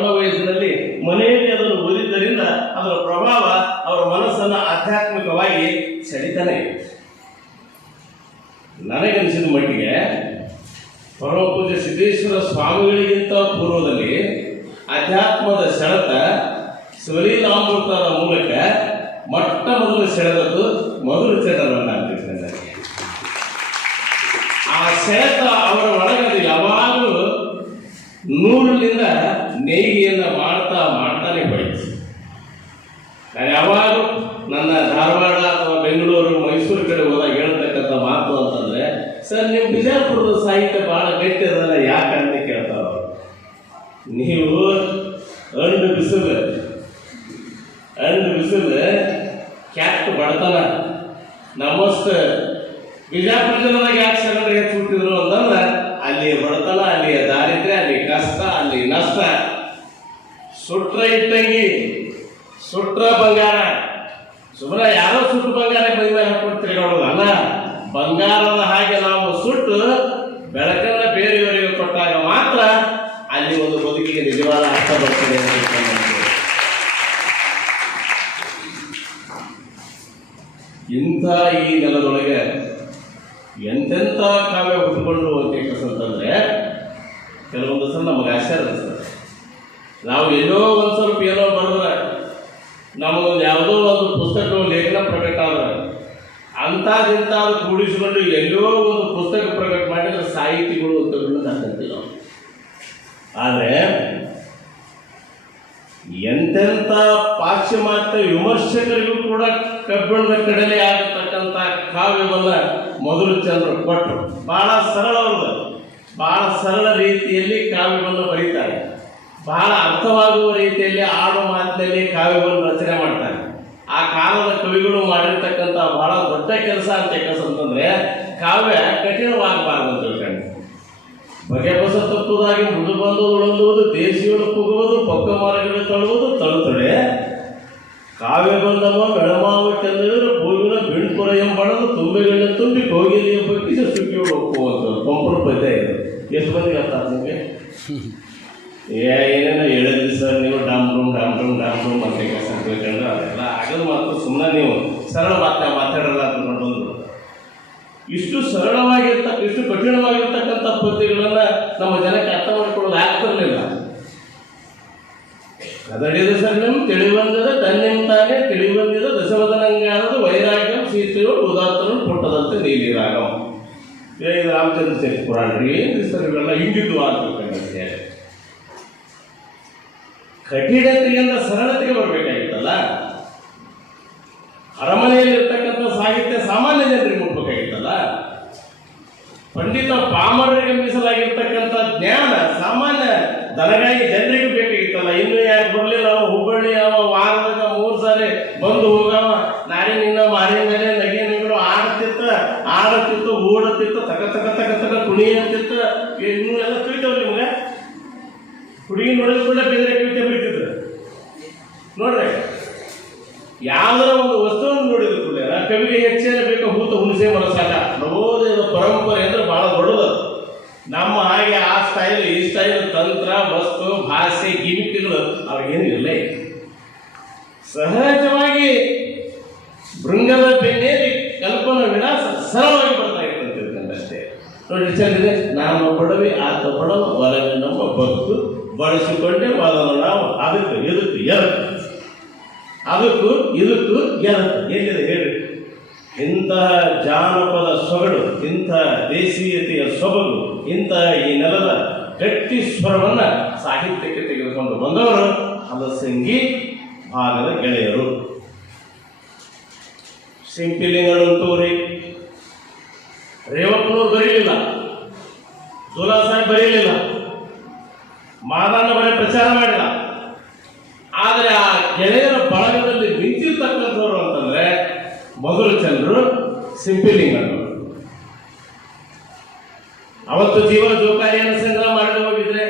ಸಣ್ಣ ವಯಸ್ಸಿನಲ್ಲಿ ಮನೆಯಲ್ಲಿ ಅದನ್ನು ಓದಿದ್ದರಿಂದ ಅದರ ಪ್ರಭಾವ ಅವರ ಮನಸ್ಸನ್ನು ಆಧ್ಯಾತ್ಮಿಕವಾಗಿ ಸೆಳಿತಾನೆ. ನನಗನಿಸಿದ ಮಟ್ಟಿಗೆ ಪರಮ ಪೂಜ್ಯ ಸಿದ್ದೇಶ್ವರ ಸ್ವಾಮಿಗಳಿಗಿಂತ ಪೂರ್ವದಲ್ಲಿ ಅಧ್ಯಾತ್ಮದ ಸೆಳೆತ ಸ್ವಲೀಲಾಮೃತದ ಮೂಲಕ ಮೊಟ್ಟ ಮೊದಲು ಸೆಳೆದದ್ದು ಮಧುರ ಅಂತಿದ್ದೆ ಆ ಸೆಳೆತ ಅವರ ಒಳಗಡೆ ಯಾವಾಗಲೂ ನೂರಿನಿಂದ ನೇಯ್ಗೆಯನ್ನು ಮಾಡ್ತಾ ಮಾಡ್ತಾನೆ ಹೋಯ್ತು ನಾನು ಯಾವಾಗಲೂ ನನ್ನ ಧಾರವಾಡ ಅಥವಾ ಬೆಂಗಳೂರು ಮೈಸೂರು ಕಡೆ ಹೋದಾಗ ಹೇಳ್ತಕ್ಕಂಥ ಮಾತು ಅಂತಂದ್ರೆ, ಸರ್ ನಿಮ್ಮ ಬಿಜಾಪುರದ ಸಾಹಿತ್ಯ ಭಾಳ ಗಟ್ಟಿ ಅದಲ್ಲ ಯಾಕೆ ಅಂತ ಕೇಳ್ತಾರ ನೀವು ಅಂಡ್ ಬಿಸಿಲು ಅಂಡ್ ಬಿಸಿಲು ಕ್ಯಾಟ್ ಬಡತನ. ನಮಸ್ತೆ ಬಿಜಾಪುರ ಜನದಾಗ ಯಾಕೆ ಶರಣರಿಗೆ ಹೆಚ್ಚು ಹುಟ್ಟಿದ್ರು ಅಂತಂದ್ರೆ ಅಲ್ಲಿ ಬಡತನ ಅಲ್ಲಿ ದಾರಿದ್ರ್ಯ ಅಲ್ಲಿ ಕಷ್ಟ ಅಲ್ಲಿ ನಷ್ಟ ಸುಟ್ರ ಇಟ್ಟಂಗಿ ಸುಟ್ರ ಬಂಗಾರ ಸುಮ್ಮನೆ ಯಾರೋ ಸುಟ್ಟು ಬಂಗಾರ ಮೈ ಮೇಲೆ ಹಾಕೊಂಡು ತಿರುಗಾಡೋದು ಅಲ್ಲ ಬಂಗಾರದ ಹಾಗೆ ನಾವು ಸುಟ್ಟು ಬೆಳಕನ್ನ ಬೇರೆಯವರಿಗೆ ಕೊಟ್ಟಾಗ ಮಾತ್ರ ಅಲ್ಲಿ ಒಂದು ಬದುಕಿಗೆ ನಿಜವಾದ ಅರ್ಥ ಬರ್ತದೆ ಅಂತ ತಿಳ್ಕೊಂಡ್ಬಂತು. ಇಂಥ ಈ ನೆಲದೊಳಗೆ ಎಂತೆಂಥ ಕಾವ್ಯ ಹುಟ್ಟುಕೊಂಡು ಅಂತಂದ್ರೆ ಕೆಲವೊಂದು ಸಲ ನಮಗೆ ಆಶ್ಚರ್ಯ ನಾವು ಎಲ್ಲೋ ಒಂದು ಸ್ವಲ್ಪ ಏನೋ ಬರೆದ್ರೆ ನಮಗೊಂದು ಯಾವುದೋ ಒಂದು ಪುಸ್ತಕ ಲೇಖನ ಪ್ರಕಟ ಆದ್ರೆ ಅಂಥದಿಂತಾದ್ರು ಕೂಡಿಸಿಕೊಂಡು ಎಲ್ಲೋ ಒಂದು ಪುಸ್ತಕ ಪ್ರಕಟ ಮಾಡಿದ್ರೆ ಸಾಹಿತಿಗಳು ಅಂತ ಹಾಕಂತೀವಿ ನಾವು ಆದರೆ ಎಂತೆಂಥ ಪಾಶ್ಚಿಮಾತ್ಯ ವಿಮರ್ಶಕರಿಗೂ ಕೂಡ ಕಬ್ಬಿಣದ ಕಡಲೆ ಆಗತಕ್ಕಂಥ ಕಾವ್ಯವನ್ನು ಮೊದಲು ಚಂದ್ರ ಕೊಟ್ಟರು. ಬಹಳ ಸರಳವಾದ ಬಹಳ ಸರಳ ರೀತಿಯಲ್ಲಿ ಕಾವ್ಯವನ್ನು ಬರೀತಾರೆ. ಬಹಳ ಅರ್ಥವಾಗುವ ರೀತಿಯಲ್ಲಿ ಆಡು ಮಾತಿನಲ್ಲಿ ಕಾವ್ಯವನ್ನು ರಚನೆ ಮಾಡ್ತಾರೆ. ಆ ಕಾಲದ ಕವಿಗಳು ಮಾಡಿರ್ತಕ್ಕಂಥ ಬಹಳ ದೊಡ್ಡ ಕೆಲಸ ಅಂತ ಕೆಲಸ ಅಂತಂದ್ರೆ ಕಾವ್ಯ ಕಠಿಣವಾಗಬಾರದು ಅಂತ ತಿಳ್ಕೊಂಡು ಬಗೆ ಬಸ ತಪ್ಪುದಾಗಿ ಮುದು ಬಂದು ಉಳುವುದು ದೇಶಿಯನ್ನು ಕುಗುವುದು, ಪಕ್ಕ ಮರಗಳು ತಳುವುದು ತಳುತ್ತಡೆ ಕಾವ್ಯ ಬಂದವ ಬೆಳಮಾವ ಚಂದ್ರ ಭೂಮಿನ ಬಿಣ್ಪುರ ಎಂಬಡದು ತುಂಬೆಗಳನ್ನ ತುಂಬಿ ಕೋಗಿಲಿಯ ಬಗ್ಗಿಸಿ ಸುಕ್ಕಿಗಳು ಹೋಗುವಂತ ಪಂಪರ ಪದ್ಯ ಇದೆ. ಎಷ್ಟು ಮಂದಿಗೆ ಅರ್ಥ ನಿಮಗೆ? ಏನೇನೋ ಹೇಳಿದ್ರಿ ಸರ್ ನೀವು? Dorm room dorm room dorm room ಅಂತ ಕೆಲಸ ಅದೆಲ್ಲ ಆಗದು ಮಾತು ಸುಮ್ಮನೆ ನೀವು ಸರಳ ಮಾತ್ರ ಮಾತಾಡಲ್ಲ ಅಂತ ಮಾಡೋದು ಇಷ್ಟು ಸರಳವಾಗಿರ್ತಕ್ಕ ಇಷ್ಟು ಕಠಿಣವಾಗಿರ್ತಕ್ಕಂಥ ಪದ್ಯಗಳನ್ನ ನಮ್ಮ ಜನಕ್ಕೆ ಅರ್ಥ ಮಾಡ್ಕೊಳ್ಳೋದು ಆಗ್ತಿರ್ಲಿಲ್ಲ. ಕದಡಿದ ಸಣ್ಣ ತಿಳಿವಂದದ ತನ್ನಿಂತಾನೆ ತಿಳಿವಂದಿದ ದಶವದನಂಗಾನದ ವೈರಾಗ್ಯಂ ಸೀತೆಯು ಉದಾತ್ತನು ಪುಟ್ಟದಂತೆ ನೀಲಿರಾಗಂ ಏ ಇದು ರಾಮಚಂದ್ರ ಚರಿತ್ ಪುರಾಣ ರೀ ಏನು ಸರ್ ಇವೆಲ್ಲ ಹಿಂಗಿದ್ದು ಆಗ್ಬೇಕಂತೆ ಕಠಿಣತೆಯಿಂದ ಸರಳತೆಗೆ ಬರಬೇಕಾಗಿತ್ತಲ್ಲ ಅರಮನೆಯಲ್ಲಿ ಇರ್ತಕ್ಕಂಥ ಸಾಹಿತ್ಯ ಸಾಮಾನ್ಯ ಜನರಿಗೆ ಮುಟ್ಬೇಕಾಗಿತ್ತಲ್ಲ ಪಂಡಿತ ಪಾಮರರಿಗೆ ಮೀಸಲಾಗಿರ್ತಕ್ಕಂಥ ಜ್ಞಾನ ಸಾಮಾನ್ಯ ದನಗಾಗಿ ಜನರಿಗೆ ಬೇಕಾಗಿತ್ತಲ್ಲ. ಇನ್ನು ಯಾಕೆ ಬರಲಿಲ್ಲ? ಅವ ಹುಬ್ಬಳ್ಳಿ, ಅವ ವಾರದಾಗ ಮೂರು ಸಾರಿ ಬಂದು ಹೋಗವ. ನಾರಿ ನಿನ್ನ ಮಾರಿ ಮೇಲೆ ನಗೆ ನಿಗಳು ಆಡ್ತಿತ್ತ, ಆಡತಿತ್ತು, ಓಡತಿತ್ತು, ತಕ ತಕ ತಕ ತಕ ಕುಣಿಯಂತಿತ್ತ ಇನ್ನು ಎಲ್ಲ ತಿಳಿತಾವ ನಿಮ್ಗೆ? ಹುಡುಗಿ ನೋಡಿದ ಕೂಡ ಬೇರೆ ಕವಿತೆ ಬರೀತಿದ್ರು. ನೋಡ್ರಿ, ಯಾವ್ದಾರ ಒಂದು ವಸ್ತುವನ್ನು ನೋಡಿದ ಕೂಡ ಕವಿಗೆ ಹೆಚ್ಚೇನ ಬೇಕು? ಹೂತ ಹುಣಸೆ ಮನಸ್ಸಾಗ ನವೋದಯದ ಪರಂಪರೆ ಅಂದ್ರೆ ಬಹಳ ದೊಡ್ಡದು ನಮ್ಮ ಹಾಗೆ ಆ ಸ್ಟೈಲ್ ಈ ಸ್ಟೈಲ್ ತಂತ್ರ, ವಸ್ತು, ಭಾಷೆ, ಗಿಮಿಕ್ಗಳು ಅವ್ರಿಗೇನು ಇಲ್ಲ. ಸಹಜವಾಗಿ ಭೃಂಗದ ಬೆನ್ನೇರಿ ಕಲ್ಪನಾ ವಿಳಾಸ ಸರಳವಾಗಿ ಬರ್ತಾ ಇರ್ತಂತೆ ನೋಡಿ ಚಂದ್ರೆ ನಾನು ಬಡವಿ ಆತ ಬಡವ ಒಲವೆ ನಮ್ಮ ಭಕ್ತು, ಬಳಸಿಕೊಂಡೆ ಒಲವು ನಾವು, ಅದಕ್ಕೆ ಇದಕ್ಕೆ ಎದಕ್ಕೆ ಅದಕ್ಕೂ ಇದಕ್ಕೂ ಎದಕ್ಕೆ ಎಲ್ಲಿದೆ ಹೇಳಿ. ಇಂತಹ ಜಾನಪದ ಸೊಗಡು, ಇಂತಹ ದೇಶೀಯತೆಯ ಸೊಬಗು ಇಂತಹ ಈ ನೆಲದ ಗಟ್ಟಿ ಸ್ವರವನ್ನ ಸಾಹಿತ್ಯಕ್ಕೆ ತೆಗೆದುಕೊಂಡು ಬಂದವರು ಹಲಸಂಗಿ ಭಾಗದ ಗೆಳೆಯರು. ಸಿಂಪಿಲಿಂಗನಂತೂರಿ ರೇವಪ್ಪನವ್ರು ಬರೀಲಿಲ್ಲ ದುಲಾ ಸಾಹೇಬ್ ಬರೀಲಿಲ್ಲ ಮಾದಣ್ಣ ಬರೀ ಪ್ರಚಾರ ಮಾಡಿಲ್ಲ. ಆದರೆ ಆ ಗೆಳೆಯರ ಬಳಗದಲ್ಲಿ ನಿಂತಿರ್ತಕ್ಕಂಥವ್ರು ಅಂತಂದ್ರೆ ಮೊದಲು ಚಂದ್ರು ಸಿಂಪಿಲಿಂಗರು ಅವತ್ತು ಜೀವನ ಜೋಕಾರಿಯನ್ನು ಸಂಗ್ರಹ ಮಾಡಲು ಹೋಗಿದ್ರೆ,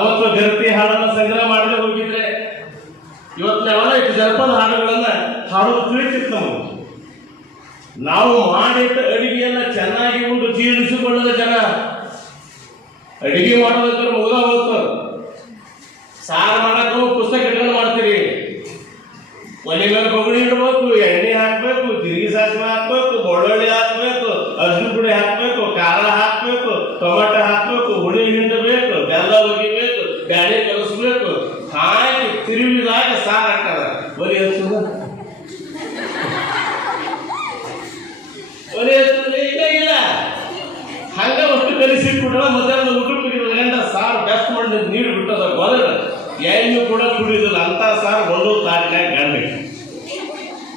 ಅವತ್ತು ಗರ್ತಿ ಹಾಡನ್ನು ಸಂಗ್ರಹ ಮಾಡಲು ಹೋಗಿದ್ರೆ, ಇವತ್ತು ನಾವೆಲ್ಲ ಇಷ್ಟು ಜನಪದ ಹಾಡುಗಳನ್ನ ಹಾಡೋದು ತಿಳಿತಿತ್ತು ನಮಗೆ. ನಾವು ಮಾಡಿಟ್ಟ ಅಡಿಗೆಯನ್ನ ಚೆನ್ನಾಗಿ ಉಂಡು ಜೀರ್ಣಿಸಿಕೊಳ್ಳದ ಜನ, ಅಡಿಗೆ ಮಾಡೋದಂದ್ರೆ ಮುಗಿದ ಹೋಗ್ತು ಸಾರು ಮಾಡಕ್ಕೂ ಪುಸ್ತಕ ಇಟ್ಕೊಂಡು ಮಾಡ್ತೀರಿ. ಒಲೆ ಮೇಲೆ ಕೊಬ್ಬರಿ ಇಡಬೇಕು, ಎಣ್ಣೆ ಹಾಕ್ಬೇಕು, ತಿರುಗಿ ಸಾಸಿವೆ ಹಾಕ್ಬೇಕು, ಬೆಳ್ಳುಳ್ಳಿ ಹಾಕ್ಬೇಕು ಅರ್ಶಿನ ಪುಡಿ ಹಾಕ್ಬೇಕು ಖಾರ ಹಾಕ್ಬೇಕು ಟೊಮೆಟೊ ಹಾಕ್ಬೇಕು ಹುಳಿ ಹಿಂಡಬೇಕು ಬೆಲ್ಲ ಒಗಿಬೇಕು ಬ್ಯಾಳೆ ಕಲಿಸ್ಬೇಕು ಹಾಕಿ ತಿರುವಿದಾಗ ಸಾರು ಹಾಕ್ತಾರ ಒಲಿ ಹಚ್ಚುದ ಒಲಿ ಹಚ್ಚುದ ಇಲ್ಲ ಇಲ್ಲ ಹಂಗ ಒಟ್ಟು ಕಲಿಸಿ ಬಿಟ್ರ ಮಧ್ಯಾಹ್ನದ ಊಟಕ್ಕೆ ಗಂಟ ಸಾರು ಬೆಸ್ಟ್ ಮಾಡಿ ನೀರು ಬಿಟ್ಟದ ಗೊದರ ಎಣ್ಣೆ ಕೂಡ ಕುಡಿಯೋದಿಲ್ಲ ಅಂತ ಸಾರು ಒಂದು ತಾಟ್ನ್ಯಾಗ ಗಂಡ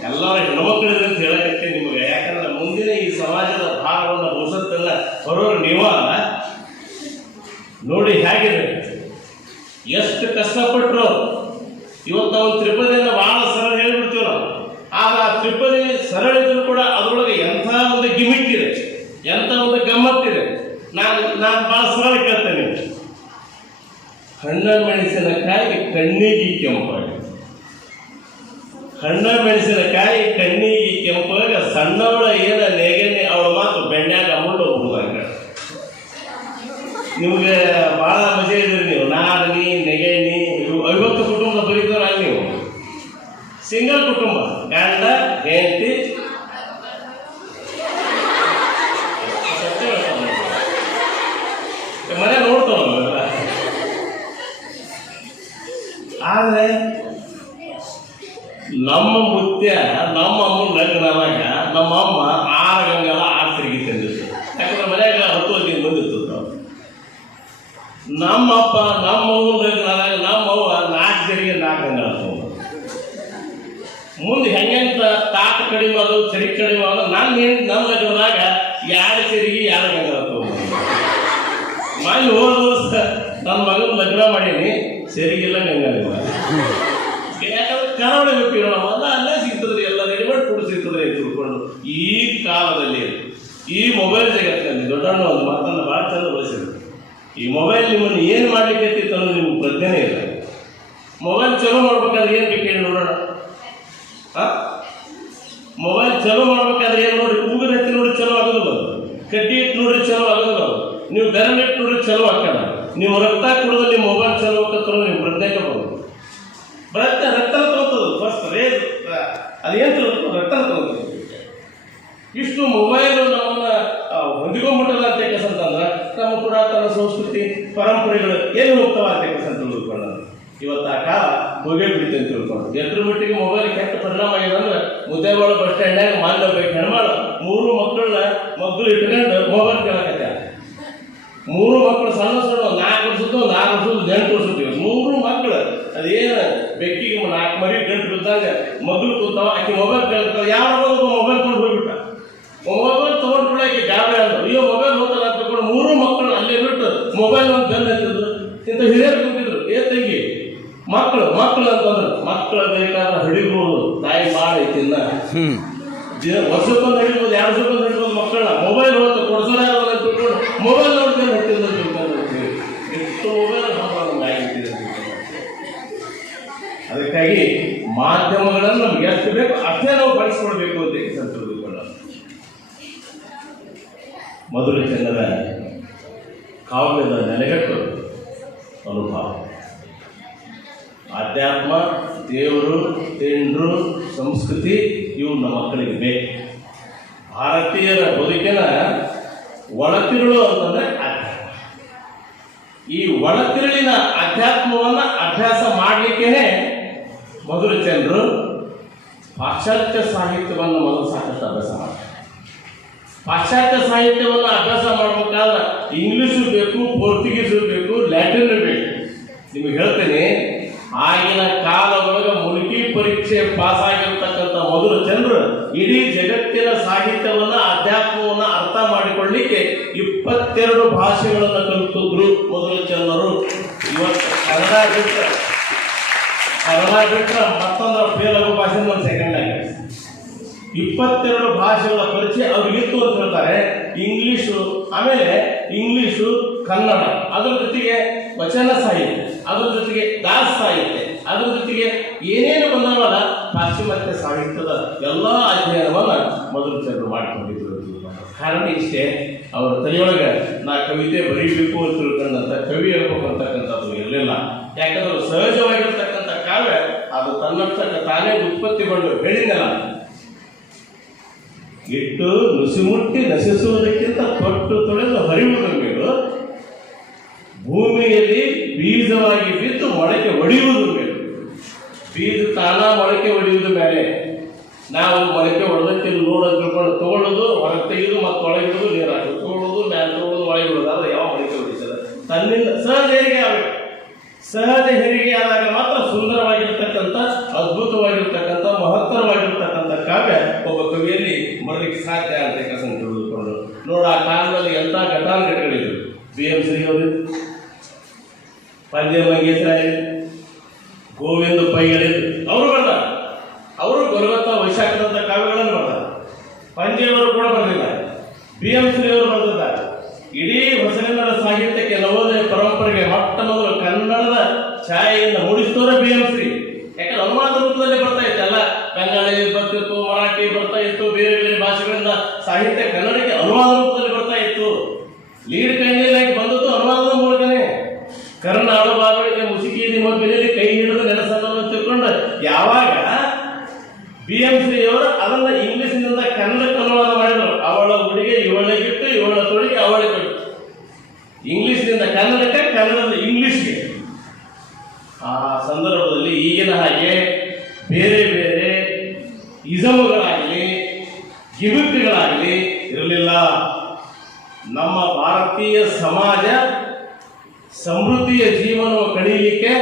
ಎಲ್ಲರೂ ಹೆಣ್ಮಕ್ಳಿದ್ರೆ ಅಂತ ಹೇಳಕತ್ತೆ ನಿಮಗೆ ಯಾಕಂದ್ರೆ ಮುಂದಿನ ಈ ಸಮಾಜದ ಭಾಗವನ್ನು ಭವಿಷ್ಯತ್ತೆಲ್ಲ ಬರೋರು ನೀವು ಅಲ್ಲ? ನೋಡಿ ಹೇಗಿದೆ ಎಷ್ಟು ಕಷ್ಟಪಟ್ಟರು ಇವತ್ತು ನಾವು ತ್ರಿಪದಿಯನ್ನು ಬಹಳ ಸರಳ ಹೇಳ್ಬಿಡ್ತೀವಿ ನಾವು. ಆಗ ಆ ತ್ರಿಪದಿ ಸರಳ ಇದ್ರು ಕೂಡ ಅದರೊಳಗೆ ಎಂಥ ಒಂದು ಗಿಮಿಕ್ ಇದೆ, ಎಂಥ ಒಂದು ಗಮ್ಮತ್ತಿದೆ ನಾನು ನಾನು ಬಹಳ ಸರಳ ಕೇಳ್ತೇನೆ ಹಣ್ಣ ಮೆಣಸಿನಕಾಯಿ ಕಣ್ಣಿಗೆ ಕೆಂಪಾಗಿ ಹಣ್ಣ ಮೆಣಸಿನಕಾಯಿ ಕಣ್ಣಿಗೆ ಕೆಂಪಾಗ ಸಣ್ಣವಳ ಏನ ನಿಮ್ಗೆ ಬಹಳ ಮಜೆ ಇದ್ರಿ ನೀವು. ನಾನು ನೆಗೆನಿ ನೆಗೆ ನೀ ಇವು ಐವತ್ತು ಕುಟುಂಬ ಬರೀತಾರ ನೀವು. ಸಿಂಗಲ್ ಕುಟುಂಬ, ಗಂಡ ನಮ್ಮಪ್ಪ, ನಮ್ಮ ನಮ್ಮವ್ವ ಲಗ್ನದಾಗ ನಮ್ಮ ಅವ್ವ ನಾಲ್ಕು ಜರಿಗೆ ನಾಲ್ಕು ಹಂಗ ಮುಂದೆ ಹೆಂಗೆಂತ ತಾತ ಕಡಿಮೆ ಅದು ಸರಿ ಕಡಿಮೆ ಅದು, ನನ್ನ ನಮ್ಮ ಲಗ್ನದಾಗ ಯಾರು ಸರಿಗೆ ಗಂಗಾಲ ತಗೊಂಡು ಮನೆ ಹೋದ ವರ್ಷ ನನ್ನ ಮಗನ ಲಗ್ನ ಮಾಡೀನಿ ಸರಿಗಿಲ್ಲ ಗಂಗಾಲಿಲ್ಲ ಯಾಕಂದ್ರೆ ಕರಾವಳಿ ಬೇಕಿರೋ ಅಲ್ಲ ಅಲ್ಲೇ ಸಿಗ್ತದ್ರಿ ಎಲ್ಲ ರೆಡಿಮೇಡ್ ಫುಡ್ ಸಿಗ್ತದ್ರಿ ಅಂತ ತಿಳ್ಕೊಂಡು. ಈ ಕಾಲದಲ್ಲಿ, ಈ ಮೊಬೈಲ್ ಜಗತ್ತಿನಲ್ಲಿ ದೊಡ್ಡಣ್ಣ ಒಂದು ಮಾತನ್ನು ಭಾಳ ಚಂದ ಬಳಸಿದ್ರು. ಈ ಮೊಬೈಲ್ ನಿಮ್ಮನ್ನು ಏನು ಮಾಡಲಿಕ್ಕೆ ಇರ್ತಿತ್ತು ಅನ್ನೋದು ನಿಮ್ಗೆ ಪ್ರಜ್ಞೆನೇ ಇಲ್ಲ. ಮೊಬೈಲ್ ಚಲೋ ಮಾಡ್ಬೇಕಾದ್ರೆ ಏನು ಬೇಕು ಹೇಳಿ ನೋಡೋಣ. ಆ ಮೊಬೈಲ್ ಚಲೋ ಮಾಡ್ಬೇಕಾದ್ರೆ ಏನು ನೋಡಿ ಕೂಗಿನ ಹತ್ತಿ ನೋಡಿ ಚಲೋ ಆಗೋದಿಲ್ಲ. ಕಡ್ಡಿ ಇಟ್ಟು ನೋಡಿ ಚಲೋ ಆಗೋದಿಲ್ಲ. ನೀವು ಬೆರಳು ಇಟ್ಟು ನೋಡಿ ಚಲೋ ಹಾಕೋಣ ನೀವು ರಕ್ತ ಕುಡಿದಲ್ಲಿ ಮೊಬೈಲ್ ಚಲೋ ಹಾಕತ್ತರೋ ನೀವು ಪ್ರಜ್ಞೆಗೆ ಬರೋದು ರಕ್ತ ರಕ್ತ ತಗೋತದ ಫಸ್ಟ್ ರೇಸ್ ಅದೇನು ತಗೋತದ ರಕ್ತ ತಗೋತದ ಇಷ್ಟು ಮೊಬೈಲ್ ನಮ್ಮನ್ನ ಹೊಂದಿಕೊಂಡ್ಬಿಟ್ಟದ ಸಂಸ್ಕೃತಿ ಪರಂಪರೆಗಳು ಏನು ಅಂತ ಇವತ್ತು ಆ ಕಾಲ ಹೋಗೇ ಬಿಡ್ತೀನಿ ಅಂತ ತಿಳ್ಕೊಂಡು ಎಷ್ಟರ ಮಟ್ಟಿಗೆ ಮೊಬೈಲ್ ಕೆಟ್ಟ ಪರಿಣಾಮ ಏನಂದ್ರೆ ಮುದ್ದೇವಾಳ ಬಸ್ ಸ್ಟ್ಯಾಂಡ್ನಾಗ ಮಾನ್ಯ ಬೇಕು. ಹೆಣ್ಮಾಳು ಮೂರು ಮಕ್ಕಳನ್ನ ಮಕ್ಕಳು ಇಟ್ಕೊಂಡು ಮೊಬೈಲ್ ಕೇಳಕತ್ತೆ ಮೂರು ಮಕ್ಕಳು ಸಣ್ಣ ಸಣ್ಣ ನಾಲ್ಕು ವರ್ಷದ್ದು ನಾಲ್ಕು ವರ್ಷದ್ದು ಎಂಟು ವರ್ಷದ್ದು ಮೂರು ಮಕ್ಕಳು ಅದೇನು ಬೆಕ್ಕಿಗೆ ನಾಲ್ಕು ಮರಿ ಗಂಟು ಬಿದ್ದಾಗ ಮಗಳು ಕೂತಾವ, ಆಕೆ ಮೊಬೈಲ್ ಕೇಳ್ತಾವ ಯಾರು ಮೊಬೈಲ್ ತೊಗೊಂಡು ಹೋಗ್ಬಿಟ್ಟ. ಮೊಬೈಲ್ ತಗೊಂಡು ಕೂಡ ಆಕೆ ಗಾಬರಿ ಮೊಬೈಲ್ ಒಂದು ಗನ್ ಹತ್ತಿದ್ರು ಇಂತ ಹಿರಿಯರು ಕೂತಿದ್ರು ಏ ತಂಗಿ ಮಕ್ಕಳು ಮಕ್ಕಳು ಅಂತಂದ್ರು ಮಕ್ಕಳು ಬೇಕಾದ್ರೆ ಹಿಡಿಬೋದು ತಾಯಿ ಮಾಡಿ ತಿನ್ನ. ಹ್ಮ್. ವರ್ಷಕ್ಕೊಂದು ಹಿಡಿಬೋದು ಎರಡು ವರ್ಷಕ್ಕೊಂದು ಹಿಡಿಬೋದು ಮಕ್ಕಳನ್ನ ಮೊಬೈಲ್ ಹೋಗ್ತಾ ಕೊಡ್ಸೋಣ ಅಂತ ತಿಳ್ಕೊಂಡು ಮೊಬೈಲ್ ನೋಡ್ಕೊಂಡು ಹತ್ತಿಲ್ಲ ತಿಳ್ಕೊಂಡು ಅಂತೀವಿ. ಎಷ್ಟು ಮೊಬೈಲ್ ನಮ್ಗೆ ಆಗಿಬಿಟ್ಟಿದೆ ಅಂತ ತಿಳ್ಕೊಂಡು. ಅದಕ್ಕಾಗಿ ಮಾಧ್ಯಮಗಳನ್ನು ನಮ್ಗೆ ಎಷ್ಟು ಬೇಕು ಅಷ್ಟೇ ನಾವು ಬಳಸ್ಕೊಳ್ಬೇಕು ಅಂತ ಈ ಸಂದರ್ಭದಲ್ಲಿ ತಿಳ್ಕೊಳ್ಳೋಣ. ಮಧುರ ಚಂದ್ರ ಕಾವ್ಯದ ನೆಲೆಗಟ್ಟು ಅನುಭವ ಆಧ್ಯಾತ್ಮ ದೇವರು ತಿಂಡ್ರು ಸಂಸ್ಕೃತಿ ಇವು ನಮ್ಮ ಮಕ್ಕಳಿಗೆ ಬೇಕು. ಭಾರತೀಯರ ಬದುಕಿನ ಒಳತಿರುಳು ಅಂತಂದ್ರೆ ಅಧ್ಯಾತ್ಮ. ಈ ಒಳತಿರುಳಿನ ಅಧ್ಯಾತ್ಮವನ್ನ ಅಭ್ಯಾಸ ಮಧುರ ಮಧುರಚಂದ್ರು ಪಾಶ್ಚಾತ್ಯ ಸಾಹಿತ್ಯವನ್ನು ಮೊದಲು ಸಾಕಷ್ಟು ಅಭ್ಯಾಸ ಮಾಡ್ತಾರೆ. ಪಾಶ್ಚಾತ್ಯ ಸಾಹಿತ್ಯವನ್ನು ಅಭ್ಯಾಸ ಮಾಡಬೇಕಾದ್ರೆ ಇಂಗ್ಲಿಷು ಬೇಕು, ಪೋರ್ಚುಗೀಸು ಬೇಕು, ಲ್ಯಾಟಿನ್ ಬೇಕು. ನಿಮಗೆ ಹೇಳ್ತೇನೆ, ಆಗಿನ ಮುಲ್ಕಿ ಪರೀಕ್ಷೆ ಪಾಸ್ ಆಗಿರ್ತಕ್ಕಂಥ ಮೊದಲು ಜನರು ಇಡೀ ಜಗತ್ತಿನ ಸಾಹಿತ್ಯವನ್ನ, ಅಧ್ಯಾತ್ಮವನ್ನ ಅರ್ಥ ಮಾಡಿಕೊಳ್ಳಿಕ್ಕೆ ಇಪ್ಪತ್ತೆರಡು ಭಾಷೆಗಳನ್ನು ಕಲಿತಿದ್ರು ಮೊದಲು ಜನರು ಇವತ್ತು ಕನ್ನಡ ಬಿಟ್ಟರೆ ಕನ್ನಡ ಬಿಟ್ಟರೆ ಮತ್ತೊಂದು ಆಗೋ ಭಾಷೆ ಒಂದು ಸೆಕೆಂಡ್ ಆಗಿದೆ. ಇಪ್ಪತ್ತೆರಡು ಭಾಷೆಗಳ ಪರಿಚಯ ಅವ್ರಿಗಿತ್ತು ಅಂತ ಹೇಳ್ತಾರೆ. ಇಂಗ್ಲಿಷು ಆಮೇಲೆ ಇಂಗ್ಲಿಷು ಕನ್ನಡ. ಅದರ ಜೊತೆಗೆ ವಚನ ಸಾಹಿತ್ಯ, ಅದ್ರ ಜೊತೆಗೆ ದಾಸ ಸಾಹಿತ್ಯ, ಅದರ ಜೊತೆಗೆ ಏನೇನು ಬಂದವಲ್ಲ ಪಾಶ್ಚಿಮಾತ್ಯ ಸಾಹಿತ್ಯದ ಎಲ್ಲ ಅಧ್ಯಯನವನ್ನು ಮೊದಲು ಜನರು ಮಾಡಿಕೊಂಡಿದ್ರು. ಕಾರಣ ಇಷ್ಟೇ, ಅವರ ತಲೆಯೊಳಗೆ ನಾ ಕವಿತೆ ಬರೀಬೇಕು ಅಂತ ತಿಳ್ಕೊಂಡಂಥ ಕವಿ ಹೇಳ್ಬೇಕು ಅಂತಕ್ಕಂಥದ್ದು ಇರಲಿಲ್ಲ. ಯಾಕಂದ್ರೆ ಸಹಜವಾಗಿರ್ತಕ್ಕಂಥ ಕಾವ್ಯ, ಅದು ತನ್ನಷ್ಟಕ್ಕೆ ತಾನೇ ಉತ್ಪತ್ತಿಗೊಂಡು ಹೇಳಿದಲ್ಲ ಇಟ್ಟು ನುಸಿಮುಟ್ಟಿ ನಶಿಸುವುದಕ್ಕಿಂತ ತೊಟ್ಟು ತೊಳೆದು ಹರಿವು ಮೇಲು ಭೂಮಿಯಲ್ಲಿ ಬೀಜವಾಗಿ ಬಿದ್ದು ಮೊಳಕೆ ಒಡೆಯುವುದು ಮೇಲು. ಬೀಜ ತಾನ ಮೊಳಕೆ ಒಡೆಯುವುದು ಮೇಲೆ ನಾವು ಮೊಳಕೆ ಹೊಡೆದಕ್ಕೆ ನೋಡ ತಿಳ್ಕೊಂಡು ತಗೊಳ್ಳೋದು, ಹೊರಗೆ ತೆಗೆದು ಮತ್ತೆ ಒಳಗಿಡೋದು ನೀರು. ತಗೊಳ್ಳೋದು, ಮ್ಯಾಲೆ ತಗೊಳ್ಳೋದು, ಒಳಗೆ ಆದ್ರೆ ಯಾವ ಮೊಳಕೆ ಹೊಡಿತದೆ ತನ್ನಿಂದ ಸಹಜ ಹೆರಿಗೆ ಆಗಬೇಕು ಸಹಜ ಹೆರಿಗೆ ಆದಾಗ ಮಾತ್ರ ಸುಂದರವಾಗಿರ್ತಕ್ಕಂಥ, ಅದ್ಭುತವಾಗಿರ್ತಕ್ಕಂಥ, ಮಹತ್ತರವಾಗಿರ್ತಕ್ಕಂಥ ಕಾವ್ಯ ಒಬ್ಬ ಕವಿಯಲ್ಲಿ ಬರಲಿಕ್ಕೆ ಸಾಧ್ಯ ಅಂತ ಕೆಲಸ ತಿಳಿದುಕೊಂಡು ನೋಡ ಆ ಕಾಲದಲ್ಲಿ ಎಂಥ ಘಟಾನುಘಟಿಗಳಿದ್ರು ಬಿ ಎಂ ಶ್ರೀ ಅವರು, ಪಂದ್ಯ ಮಂಗೇಶ್ವರ ಗೋವಿಂದ ಪೈಗಳಿ. ಅವರು ಬರ್ದ ಅವರು ಗೊರವತ್ತ ವೈಶಾಖದಂತ ಕಾವ್ಯಗಳನ್ನು ಬರ್ದ ಪಂಜೆಯವರು ಕೂಡ ಬರಲಿಲ್ಲ. ಬಿ ಎಂ ಶ್ರೀ ಅವರು ಬರೆದಿದ್ದಾರೆ ಇಡೀ ಕನ್ನಡಕ್ಕೆ ಕನ್ನಡದ ಇಂಗ್ಲಿಷ್ಗೆ. ಆ ಸಂದರ್ಭದಲ್ಲಿ ಈಗಿನ ಹಾಗೆ ಬೇರೆ ಬೇರೆ ಇಸಮುಗಳಾಗಲಿ ಗಿಮಿಕ್ಗಳಾಗಲಿ ಇರಲಿಲ್ಲ. ನಮ್ಮ ಭಾರತೀಯ ಸಮಾಜ ಸಮೃದ್ಧಿಯ ಜೀವನವನ್ನು ಕಳೀಲಿಕ್ಕೆ,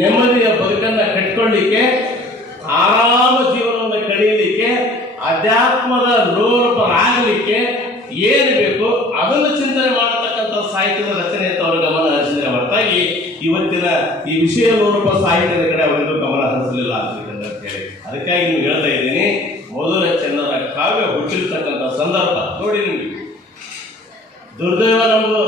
ನೆಮ್ಮದಿಯ ಬದುಕನ್ನು ಕಟ್ಕೊಳ್ಳಿಕ್ಕೆ ಆರಾಮ ಜೀವನವನ್ನು ಕಳೀಲಿಕ್ಕೆ, ಅಧ್ಯಾತ್ಮದ ಲೋಲಪರಾಗಲಿಕ್ಕೆ ಏನು ಬೇಕು ಅದನ್ನು ಚಿಂತನೆ ಮಾಡತಕ್ಕಂಥ ಸಾಹಿತ್ಯದ ರಚನೆ ಅಂತ ಅವರು ಗಮನ ಹರಿಸಿದರೆ ಹೊರತಾಗಿ ಇವತ್ತಿನ ಈ ವಿಷಯ ನೋಡುವ ಸಾಹಿತ್ಯದ ಕಡೆ ಅವರಿಗೂ ಗಮನ ಹರಿಸಲಿಲ್ಲ ಅಂತ ಹೇಳಿ. ಅದಕ್ಕಾಗಿ ನೀವು ಹೇಳ್ತಾ ಇದ್ದೀನಿ ಮೊದಲ ಚೆನ್ನರ ಕಾವ್ಯ ಹುಟ್ಟಿರ್ತಕ್ಕಂಥ ಸಂದರ್ಭ ನೋಡಿ ನಿಮಗೆ. ದುರ್ದೈವ ನಮ್ಮದು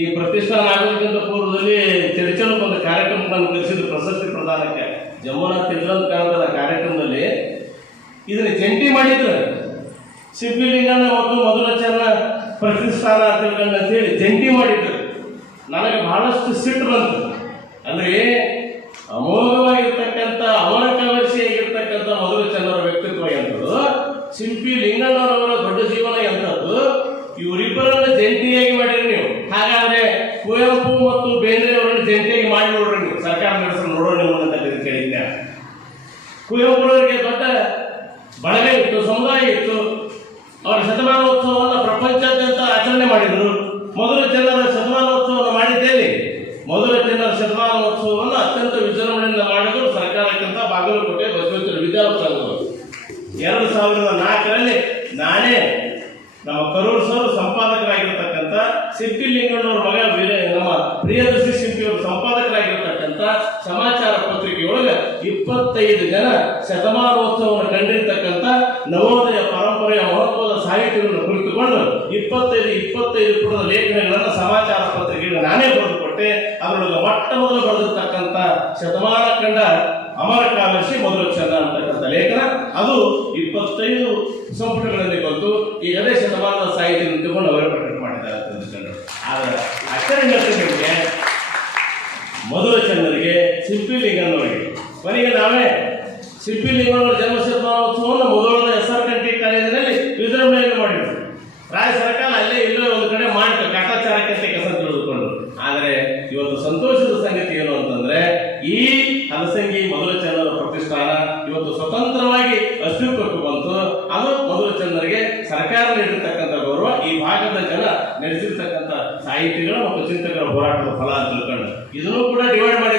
ಈ ಪ್ರತಿಷ್ಠಾನ ಆಗೋದಕ್ಕಿಂತ ಪೂರ್ವದಲ್ಲಿ ಚರ್ಚನಕ್ಕೆ ಒಂದು ಕಾರ್ಯಕ್ರಮವನ್ನು ಕರೆಸಿದ್ರು ಪ್ರಶಸ್ತಿ ಪ್ರದಾನಕ್ಕೆ ಜಮುನಾ ತಿಳ್ಕೊಂಡ್ ಕಾಲದ ಕಾರ್ಯಕ್ರಮದಲ್ಲಿ ಇದನ್ನ ಜಂಟಿ ಮಾಡಿದ್ರು. ಸಿಬ್ಬಿಲಿಂಗನ ಮತ್ತು ಮೊದಲ ಚರಣ ಪ್ರತಿಷ್ಠಾನ ಅಂತ ಹೇಳಿ ಜಂಟಿ ಮಾಡಿದ್ರು. ನನಗೆ ಬಹಳಷ್ಟು ಸಿಟ್ಟು ಬಂತು. ಅಂದ್ರೆ ಅಮೋಘವಾಗಿರ್ತಕ್ಕಂಥ ಅವರ ಕವರ್ಸಿಯಾಗಿರ್ತಕ್ಕಂಥ ಮೊದಲ ಚಂದ್ರ ವ್ಯಕ್ತಿತ್ವ ಎಂಥದ್ದು ಶಿಲ್ಪಿ ಲಿಂಗಣ್ಣವರವರ ದೊಡ್ಡ ಜೀವನ ಎಂಥದ್ದು ಇವರಿಬ್ಬರನ್ನ ಜಂಟಿಯಾಗಿ ಮಾಡಿರಿ ನೀವು ಹಾಗಾದ್ರೆ ಕುವೆಂಪು ಮತ್ತು ಬೇಂದ್ರೆ ಅವರನ್ನ ಜಂಟಿಯಾಗಿ ಮಾಡಿ ನೋಡ್ರಿ ನೀವು ಸರ್ಕಾರ ನಡೆಸಲು ನೋಡೋ ನೀವು ಅಂತ ಕೇಳಿದ್ದೆ ಕುವೆಂಪುರವರಿಗೆ ದೊಡ್ಡ ಬಳಗ ಇತ್ತು ಸಮುದಾಯ ಇತ್ತು ಅವರ ಶತಮಾನೋತ್ಸವವನ್ನು ಪ್ರಪಂಚಾದ್ಯಂತ ಆಚರಣೆ ಮಾಡಿದರು ಮೊದಲ ಜನರ ಶತಮಾನೋತ್ಸವವನ್ನು ಮಾಡಿದ್ದೇನೆ ಮೊದಲ ಜನರ ಶತಮಾನೋತ್ಸವವನ್ನು ಅತ್ಯಂತ ವಿಜೃಂಭಣೆಯಿಂದ ಮಾಡಿದರು ಸರ್ಕಾರಕ್ಕಿಂತ ಬಾಗಲಕೋಟೆ ಬಸವೇಶ್ವರ ವಿದ್ಯಾಸಂಘಗಳು ಎರಡು ಸಾವಿರದ ನಾಲ್ಕರಲ್ಲಿ ನಾನೇ ನಮ್ಮ ಕರೂರು ಸರ್ ಸಂಪಾದಕರಾಗಿರ್ತಕ್ಕಂಥ ಸಿಂಪಿ ಲಿಂಗಣ್ಣವ್ರ ಮಗ ವೀರ ನಮ್ಮ ಪ್ರಿಯದರ್ಶಿ ಸಿಂಪಿ ಅವರು ಸಂಪಾದಕರಾಗಿರ್ತಕ್ಕಂಥ ಸಮಾಚಾರ ಪತ್ರಿಕೆಯೊಳಗೆ ಇಪ್ಪತ್ತೈದು ಜನ ಶತಮಾನೋತ್ಸವವನ್ನು ಕಂಡಿರ್ತಕ್ಕಂಥ ನವೋದಯ ಪರಂಪರೆಯ ಮಹತ್ವದ ಸಾಹಿತ್ಯವನ್ನು ಕುರಿತುಕೊಂಡು ಇಪ್ಪತ್ತೈದು ಇಪ್ಪತ್ತೈದು ಪುಟದ ಲೇಖನಗಳನ್ನು ಸಮಾಚಾರ ಪತ್ರಿಕೆಯನ್ನು ನಾನೇ ಬರೆದುಕೊಟ್ಟೆ. ಅದರೊಳಗೆ ಮೊಟ್ಟ ಮೊದಲು ಬರೆದಿರ್ತಕ್ಕಂಥ ಶತಮಾನ ಕಂಡ ಅಮರ ಕಾಲಶಿ ಮೊದಲು ಚಂದ ಅದು ಇಪ್ಪತ್ತೈದು ಸಂಪುಟಗಳಲ್ಲಿ ಬಂತು. ಈ ಅದೇ ಶತಮಾನದ ಸಾಹಿತ್ಯ ನಿಂತುಕೊಂಡು ಅವರೇ ಪ್ರಕಟ ಮಾಡಿದ್ದಾರೆ ಆದರೆ ಅಕ್ಷರ ಮಧುರ ಮೊದಲ ಚಂದ್ರರಿಗೆ ಶಿಲ್ಪಿ ಲಿಂಗನವರಿಗೆ. ಕೊನೆಗೆ ನಾವೇ ಸಿಪ್ಪಿಲಿಂಗನವರ ಜನ್ಮ ಶತಮಾನೋತ್ಸವವನ್ನು ಮೊದಲನೇ ಎಸ್ ಆರ್ ಕಂಟಿ ಕಾಲೇಜಿನಲ್ಲಿ ವಿಜೃಂಭಣೆಯನ್ನು ಮಾಡಿದ್ರು ರಾಜ್ಯ ಸರ್ಕಾರ ಅಲ್ಲೇ ಇಲ್ಲೇ ಒಂದು ಕಡೆ ಮಾಡ್ತು ಕಾಟಾಚಾರಕ್ಕೆ ಅಂತ ಕೆಲಸ ತಿಳಿದುಕೊಂಡು ಆದರೆ ಇವತ್ತು ಸಂತೋಷದ ಸಂಗತಿ ಏನು ಅಂತಂದ್ರೆ ಈ ಹಲಸಂಗಿ ಮೊದಲ ಚಂದ್ರ ಪ್ರತಿಷ್ಠಾನ ಇವತ್ತು ಸ್ವತಂತ್ರವಾಗಿ ಅಸ್ತಿತ್ವಕ್ಕೆ ಬಂತು ಅದು ಮೊದಲ ಚಂದ್ರಗೆ ಸರ್ಕಾರ ನೀಡಿರ್ತಕ್ಕಂಥ ಗೌರವ, ಈ ಭಾಗದ ಜನ ನಡೆಸಿರ್ತಕ್ಕಂಥ ಸಾಹಿತಿಗಳು ಮತ್ತು ಚಿಂತಕರ ಹೋರಾಟದ ಫಲ ಅಂತ ತಿಳ್ಕೊಂಡು ಇದನ್ನು ಕೂಡ ಡಿವೈಡ್ ಮಾಡಿದ್ರು